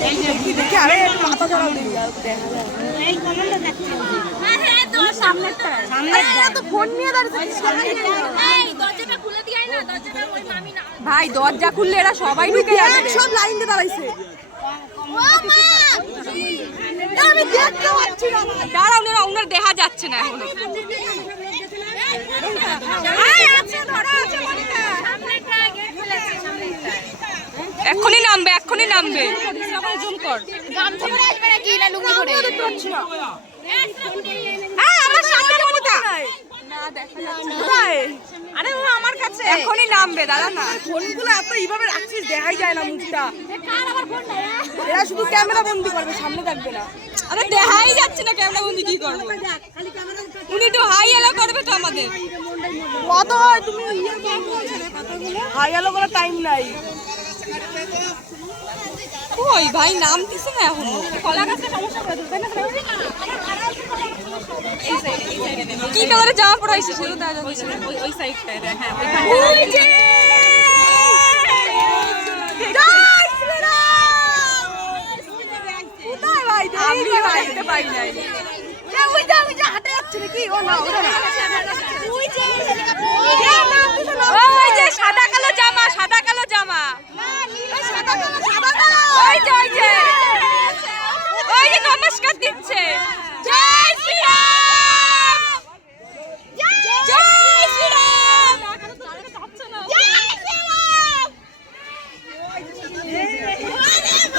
দেখি আরে মাথা ধরাও দেখি এই কমান্ডো যাচ্ছে হ্যাঁ তো সামনেটা তো ফোন নিয়ে দাঁড়িয়েছিস এই দরজাটা খুলে দিই না দরজাটা ওই মামি না ভাই দরজা খুললে এরা সবাই ঢুকে যাবে সব লাইন দিয়ে দাঁড়াইছে ও মা আমি দেখতে পাচ্ছি না দাঁড়াও ওনার দেখা যাচ্ছে না এখনো এই আছে ধরা আছে মনিকা সামনেটা গেট খুলেছে সামনেটা এখনই নামবে জুম কর গামছা পরে আসবে নাকি না লুঙ্গি পরে দেখতে পাচ্ছি না হ্যাঁ আমার সামনে মনিকা না দেখা যাচ্ছে কোথায় আরে ও আমার কাছে এখনই নামবে দাদা না ফোনগুলো এত এইভাবে রাখছিস দেখাই যায় না মুখটা কার আমার ফোন না এরা শুধু ক্যামেরা বন্দি করবে সামনে থাকবে না আরে দেখাই যাচ্ছে না ক্যামেরা বন্দি কি করব খালি ক্যামেরা উনি তো হাই এলো করবে তো আমাদের কত তুমি ইয়ে কেন বলছ রে কথাগুলো হাই এলো করার টাইম নাই ওই ভাই নাম দিছে না এখনো কলা গাছে সমস্যা করে তাই না কি কালারে জামা পরাইছে সেটা দেখা যাচ্ছে ওই সাইডটায় হ্যাঁ ওই যে কোথায় ভাই আমি দেখতে পাই নাই ওই যে হাঁটে যাচ্ছে নাকি ও না ওটা না ওই যে সাদা কালো জামা ওই যে নমস্কার দিচ্ছে জয় শ্রীরাম জয় শ্রীরাম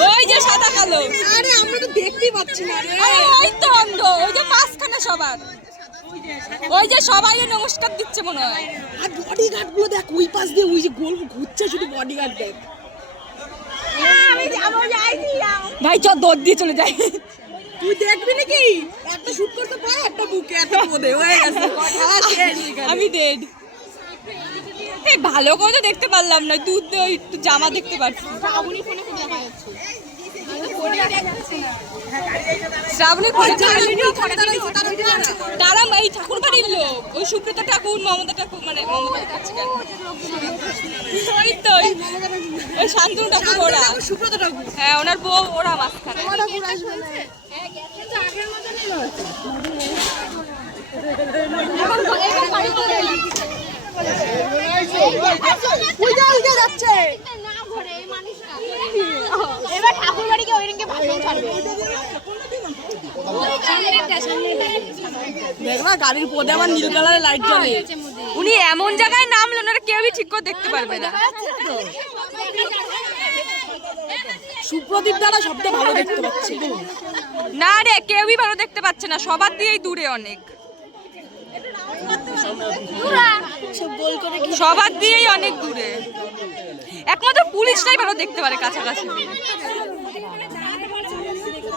ওই যে সাদা কালো আরে আমরা তো দেখতেই পাচ্ছি না রে ওই তো অন্ধ ওই যে মাঝখানে সবার ওই যে সবাই নমস্কার দিচ্ছে মনে হয় আর বডিগার্ড গুলো দেখ ওই পাশ দিয়ে ওই যে গোল ঘুরছে শুধু বডিগার্ড দেখ ভাই চল দৌড় দিয়ে চলে যাই তুই দেখবি নাকি একটা শুট করতে পার একটা বুকে একটা পদে হয়ে গেছে আমি ডেড এই ভালো করে তো দেখতে পারলাম না দুধ দিয়ে একটু জামা দেখতে পাচ্ছি শ্রাবণী ফোনে খুব দেখা যাচ্ছে শ্রাবণীর ফোনে তারা এই ঠাকুর বাড়ির লোক ওই সুব্রত ঠাকুর মমতা ঠাকুর মানে মমতার কাছে কেন ওই তো ওই শান্তনু ঠাকুর ওরা সুব্রত ঠাকুর হ্যাঁ ওনার বউ ওরা মাঝখানে যাচ্ছে এবার ঠাকুর বাড়িকে ওই রঙে ভাষণ ছাড়বে দেখবা গাড়ির পদে আমার নীল কালারের লাইট জ্বলে উনি এমন জায়গায় নামলেন ওনারা কেউই ঠিক করে দেখতে পারবে না সুপ্রদীপ দ্বারা সবচেয়ে ভালো দেখতে পাচ্ছি না রে কেউই ভালো দেখতে পাচ্ছে না সবার দিয়েই দূরে অনেক সবার দিয়েই অনেক দূরে একমাত্র পুলিশটাই ভালো দেখতে পারে কাছাকাছি